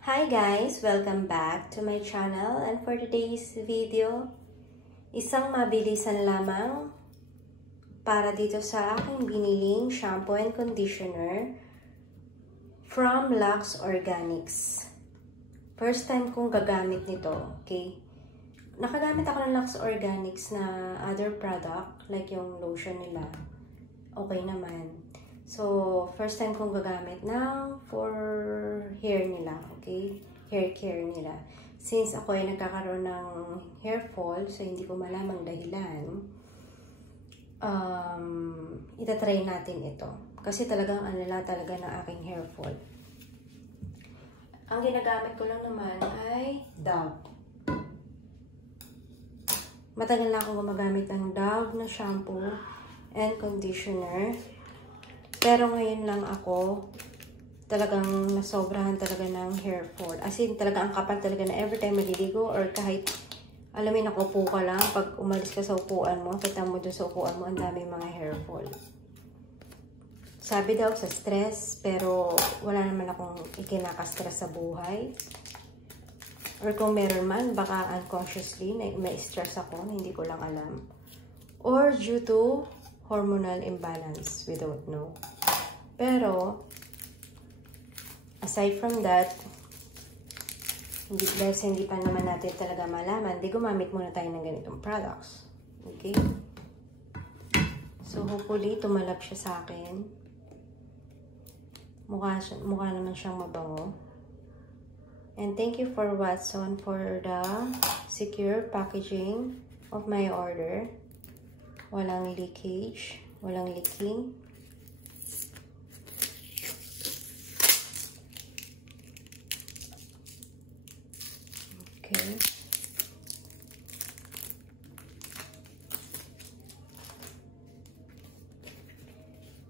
Hi guys! Welcome back to my channel, and for today's video, isang mabilisan lamang para dito sa aking biniling shampoo and conditioner from Lux Organics. First time kong gagamit nito, okay? Nakagamit ako ng Lux Organics na other product, like yung lotion nila. Okay naman. So, first time kong gagamit ng for hair nila, okay? Hair care nila. Since ako ay nagkakaroon ng hair fall, so hindi ko malamang dahilan, itatry natin ito. Kasi talagang anila talaga ng aking hair fall. Ang ginagamit ko lang naman ay Dove. Matagal na akong gumagamit ng Dove na shampoo and conditioner. Pero ngayon lang ako talagang nasobrahan talaga ng hair fall. As in, talaga ang kapal talaga na every time maliligo or kahit, alamin, nakaupo ka lang, pag umalis ka sa upuan mo, kita mo dun sa upuan mo, ang daming mga hair fall. Sabi daw sa stress, pero wala naman akong ikinaka-stress sa buhay. Or kung meron man, baka unconsciously, may stress ako, hindi ko lang alam. Or due to hormonal imbalance, we don't know. Pero, aside from that, dahil hindi pa naman natin talaga malaman, di gumamit muna tayo ng ganitong products. Okay? So, hopefully, tumalab siya sa akin. Mukha naman siyang mabango. And thank you for Watson for the secure packaging of my order. Walang leakage, walang leaking. Okay.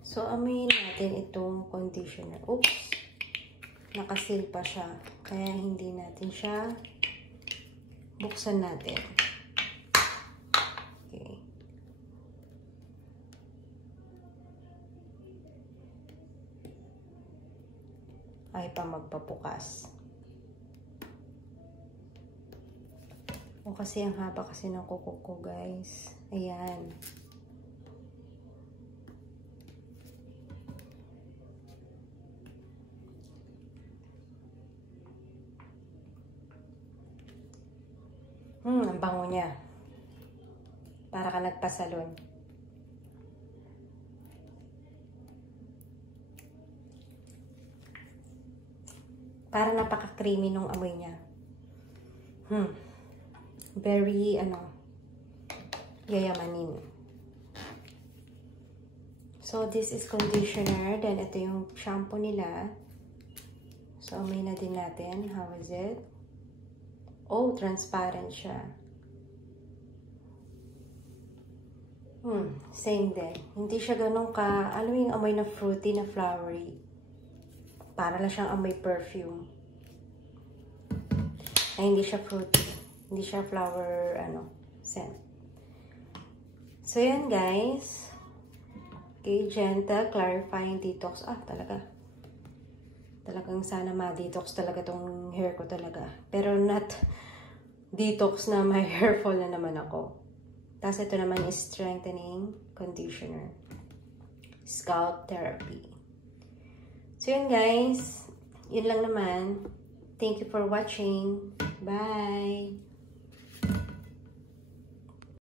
So, amuyin natin itong conditioner. Oops! Nakasil pa siya. Kaya hindi natin siya buksan natin. Okay. Ay pa magpapukas. O kasi ang haba kasi ng kuko ko, guys. Ayan. Ang bango niya. Para ka nagpasalon. Para napaka-creamy nung amoy niya. Very, yayamanin. So, this is conditioner. Then, ito yung shampoo nila. So, amoy na din natin. How is it? Oh, transparent siya. Same din. Hindi siya ganun ka, alam mo yung amoy na fruity, na flowery. Para lang siyang amoy perfume. Ay, hindi siya fruity. Hindi siya flower, scent. So, yan guys. Okay, gentle, clarifying detox. Talagang sana ma-detox talaga tong hair ko talaga. Pero not detox na may hair fall na naman ako. Tapos ito naman is strengthening conditioner. Scalp therapy. So yun guys. Yun lang naman. Thank you for watching. Bye!